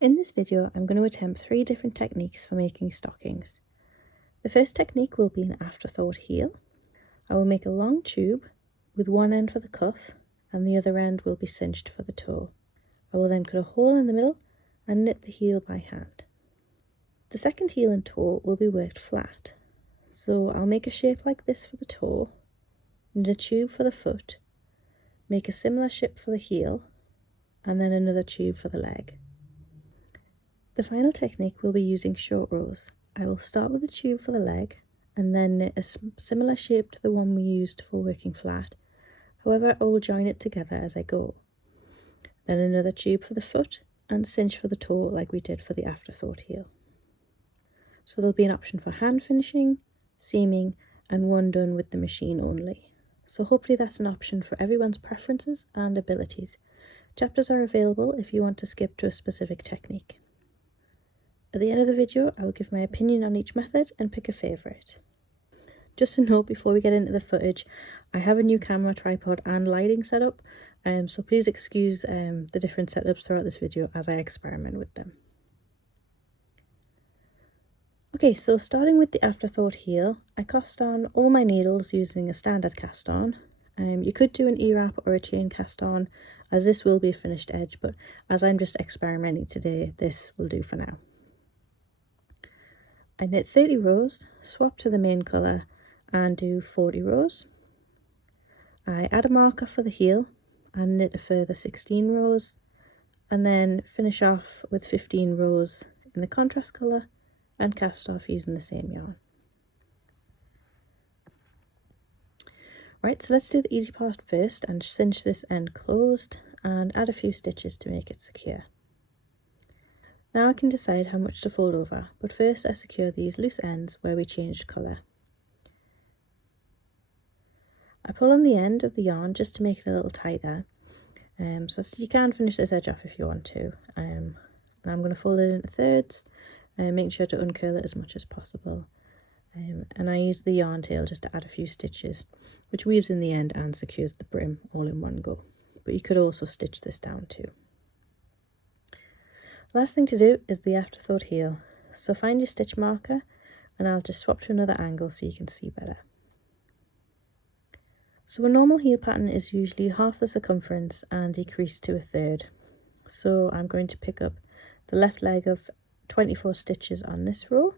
In this video, I'm going to attempt 3 different techniques for making stockings. The first technique will be an afterthought heel. I will make a long tube with one end for the cuff and the other end will be cinched for the toe. I will then cut a hole in the middle and knit the heel by hand. The second heel and toe will be worked flat. So I'll make a shape like this for the toe, knit a tube for the foot, make a similar shape for the heel, and then another tube for the leg. The final technique will be using short rows. I will start with a tube for the leg and then knit a similar shape to the one we used for working flat. However, I will join it together as I go. Then another tube for the foot and cinch for the toe like we did for the afterthought heel. So there'll be an option for hand finishing, seaming, and one done with the machine only. So hopefully that's an option for everyone's preferences and abilities. Chapters are available if you want to skip to a specific technique. At the end of the video, I will give my opinion on each method and pick a favourite. Just a note before we get into the footage, I have a new camera, tripod and lighting setup, so please excuse the different setups throughout this video as I experiment with them. Okay, so starting with the afterthought heel, I cast on all my needles using a standard cast on. You could do an E-wrap or a chain cast on, as this will be a finished edge, but as I'm just experimenting today, this will do for now. I knit 30 rows, swap to the main colour and do 40 rows. I add a marker for the heel and knit a further 16 rows and then finish off with 15 rows in the contrast colour and cast off using the same yarn. Right, so let's do the easy part first and cinch this end closed and add a few stitches to make it secure. Now I can decide how much to fold over, but first I secure these loose ends where we changed colour. I pull on the end of the yarn just to make it a little tighter, so you can finish this edge off if you want to. And I'm going to fold it into thirds, making sure to uncurl it as much as possible. And I use the yarn tail just to add a few stitches, which weaves in the end and secures the brim all in one go. But you could also stitch this down too. Last thing to do is the afterthought heel. So find your stitch marker and I'll just swap to another angle so you can see better. So a normal heel pattern is usually half the circumference and decreased to a third. So I'm going to pick up the left leg of 24 stitches on this row.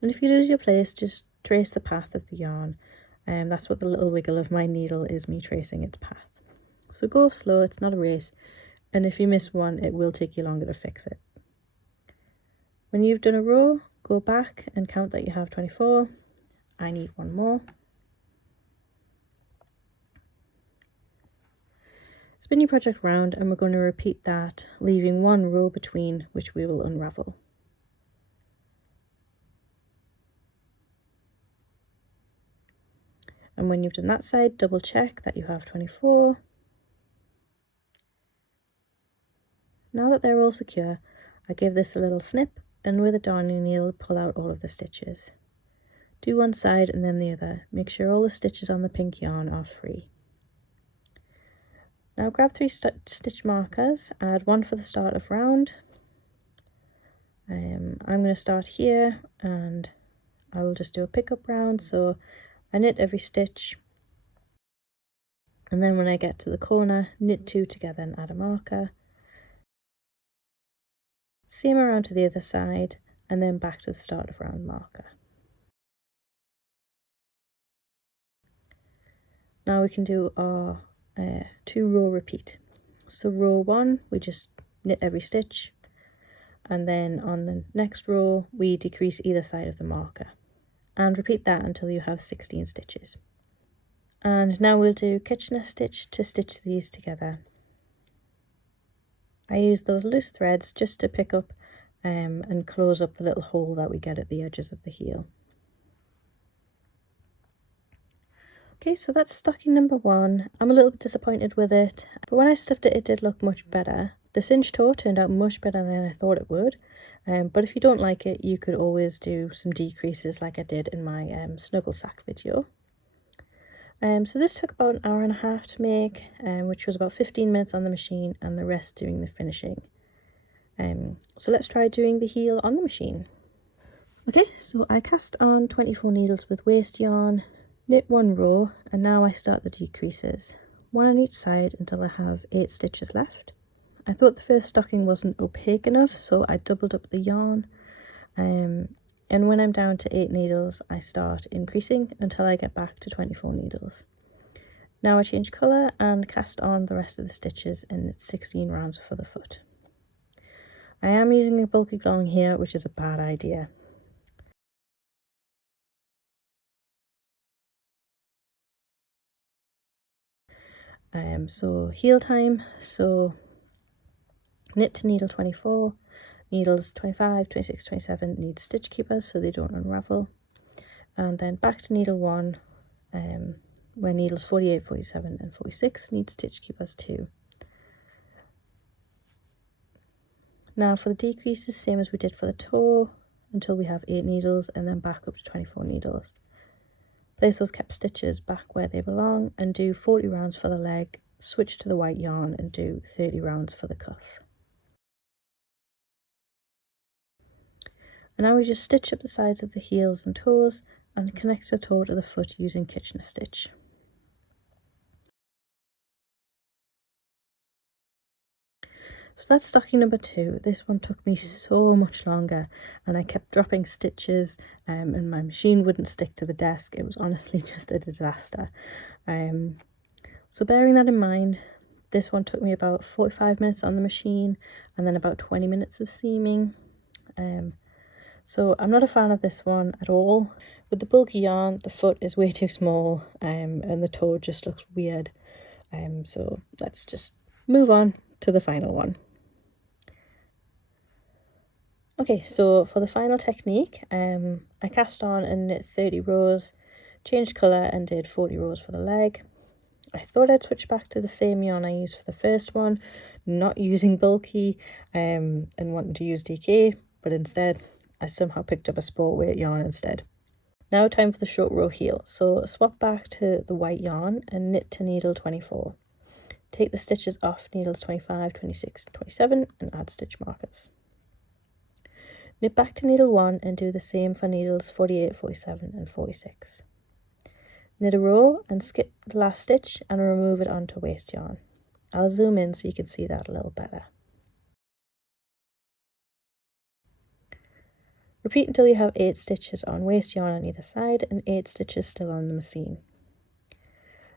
And if you lose your place, just trace the path of the yarn. And that's what the little wiggle of my needle is, me tracing its path. So go slow, it's not a race. And if you miss one, it will take you longer to fix it. When you've done a row, go back and count that you have 24. I need one more. Spin your project round and we're going to repeat that, leaving one row between which we will unravel. And when you've done that side, double check that you have 24. Now that they're all secure, I give this a little snip and with a darning needle pull out all of the stitches. Do one side and then the other. Make sure all the stitches on the pink yarn are free. Now grab 3 stitch markers, add one for the start of round. I'm going to start here and I will just do a pickup round, so I knit every stitch and then when I get to the corner, knit 2 together and add a marker. Seam around to the other side and then back to the start of round marker. Now we can do our 2 row repeat. So row 1 we just knit every stitch and then on the next row we decrease either side of the marker and repeat that until you have 16 stitches. And now we'll do Kitchener stitch to stitch these together. I use those loose threads just to pick up and close up the little hole that we get at the edges of the heel. Okay, so that's stocking number 1. I'm a little bit disappointed with it, but when I stuffed it, it did look much better. The cinch toe turned out much better than I thought it would, but if you don't like it, you could always do some decreases like I did in my snuggle sack video. So this took about an hour and a half to make, which was about 15 minutes on the machine and the rest doing the finishing. So let's try doing the heel on the machine. Okay, so I cast on 24 needles with waste yarn, knit 1 row, and now I start the decreases, 1 on each side until I have 8 stitches left. I thought the first stocking wasn't opaque enough, so I doubled up the yarn, and when I'm down to 8 needles I start increasing until I get back to 24 needles. Now I change colour and cast on the rest of the stitches in 16 rounds for the foot. I am using a bulky long here, which is a bad idea. So heel time, so knit to needle 24, needles 25, 26, 27 need stitch keepers so they don't unravel, and then back to needle 1, where needles 48, 47 and 46 need stitch keepers too. Now for the decreases, same as we did for the toe, until we have 8 needles and then back up to 24 needles. Place those kept stitches back where they belong and do 40 rounds for the leg, switch to the white yarn and do 30 rounds for the cuff. And now we just stitch up the sides of the heels and toes and connect the toe to the foot using Kitchener stitch. So that's stocking number 2. This one took me so much longer and I kept dropping stitches and my machine wouldn't stick to the desk. It was honestly just a disaster. So bearing that in mind, this one took me about 45 minutes on the machine and then about 20 minutes of seaming. So I'm not a fan of this one at all. With the bulky yarn, the foot is way too small and the toe just looks weird. So let's just move on to the final one. Okay, so for the final technique, I cast on and knit 30 rows, changed colour and did 40 rows for the leg. I thought I'd switch back to the same yarn I used for the first one, not using bulky and wanting to use DK, but instead I somehow picked up a sport weight yarn instead. Now time for the short row heel, so swap back to the white yarn and knit to needle 24. Take the stitches off needles 25, 26 and 27 and add stitch markers. Knit back to needle 1 and do the same for needles 48, 47 and 46. Knit a row and skip the last stitch and remove it onto waste yarn. I'll zoom in so you can see that a little better. Repeat until you have 8 stitches on waste yarn on either side and 8 stitches still on the machine.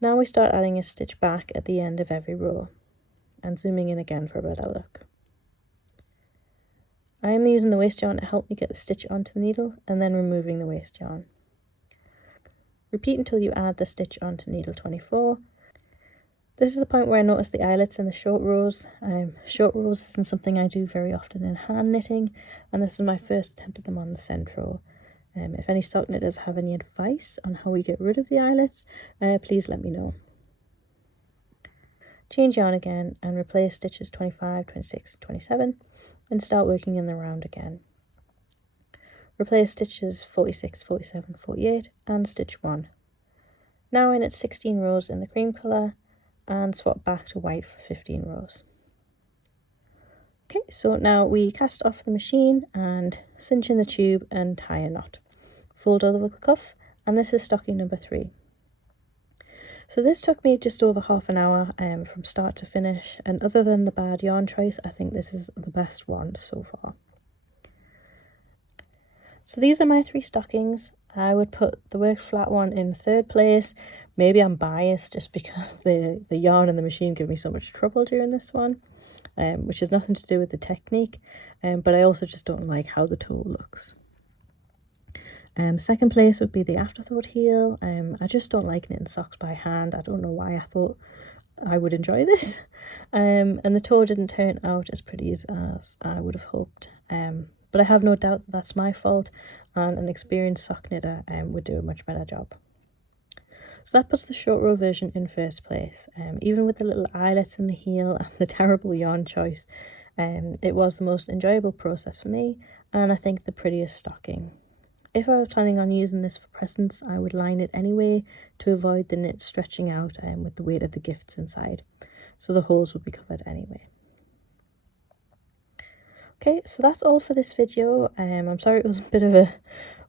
Now we start adding a stitch back at the end of every row and zooming in again for a better look. I am using the waste yarn to help me get the stitch onto the needle and then removing the waste yarn. Repeat until you add the stitch onto needle 24. This is the point where I notice the eyelets in the short rows. Short rows isn't something I do very often in hand knitting, and this is my first attempt at them on the Sentro. If any sock knitters have any advice on how we get rid of the eyelets, please let me know. Change yarn again and replace stitches 25, 26 and 27 and start working in the round again. Replace stitches 46, 47, 48 and stitch 1. Now I knit 16 rows in the cream colour and swap back to white for 15 rows. Okay, so now we cast off the machine and cinch in the tube and tie a knot. Fold over the cuff, and this is stocking number 3. So this took me just over half an hour from start to finish, and other than the bad yarn choice, I think this is the best one so far. So these are my 3 stockings. I would put the work flat one in 3rd place. Maybe I'm biased just because the yarn and the machine give me so much trouble during this one, which has nothing to do with the technique, but I also just don't like how the toe looks. 2nd place would be the afterthought heel. I just don't like knitting socks by hand. I don't know why I thought I would enjoy this. And the toe didn't turn out as pretty as I would have hoped. But I have no doubt that that's my fault, and an experienced sock knitter would do a much better job. So that puts the short row version in 1st place. Even with the little eyelets in the heel and the terrible yarn choice, it was the most enjoyable process for me, and I think the prettiest stocking. If I was planning on using this for presents, I would line it anyway to avoid the knit stretching out with the weight of the gifts inside, so the holes would be covered anyway. Okay, so that's all for this video. I'm sorry it was a bit of a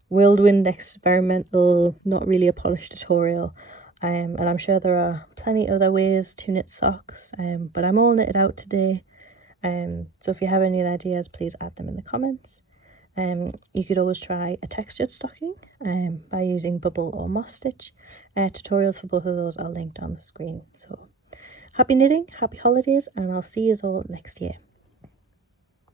whirlwind experimental, not really a polished tutorial. And I'm sure there are plenty other ways to knit socks, but I'm all knitted out today. So if you have any ideas, please add them in the comments. You could always try a textured stocking by using bubble or moss stitch. Tutorials for both of those are linked on the screen. So happy knitting, happy holidays, and I'll see you all next year.